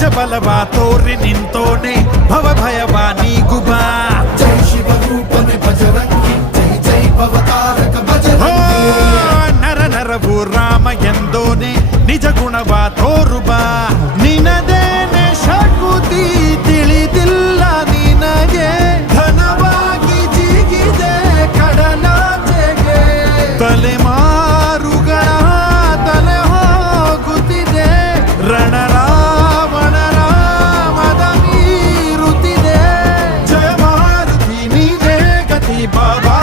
ಭುಜ ಬಲವ ತೋರಿ ನಿಂತೋನೆ ಭವ ಭಯವ ನೀಗುಬಾ ಜೈ ಶಿವ ರೂಪನೆ ಬಜರಂಗಿ ಜೈ ಜೈ ಭವತಾರಕ ಬಜರಂಗಿ ನರ ನರವು ರಾಮ ಎಂದೋನೆ ನಿಜ ಗುಣವ ತೋರುಬಾ ನಿನದೇನೆ ಶಕುತಿ ತಿಳಿದಿಲ್ಲ ನಿನಗೆ ಘನವಾಗಿ ಜಿಗಿದೆ ಕಡಲಾಚೆಗೆ ತಲೆಮಾರುಗಳ ತಲೆ ಹೋಗುತ್ತಿದೆ ರಣರಾವಣರ ಮದ ಮೀರುತ್ತಿದೆ ಜಯ ಮಾರುತಿ ನೀನೇ ಗತಿ ಬಾಬಾ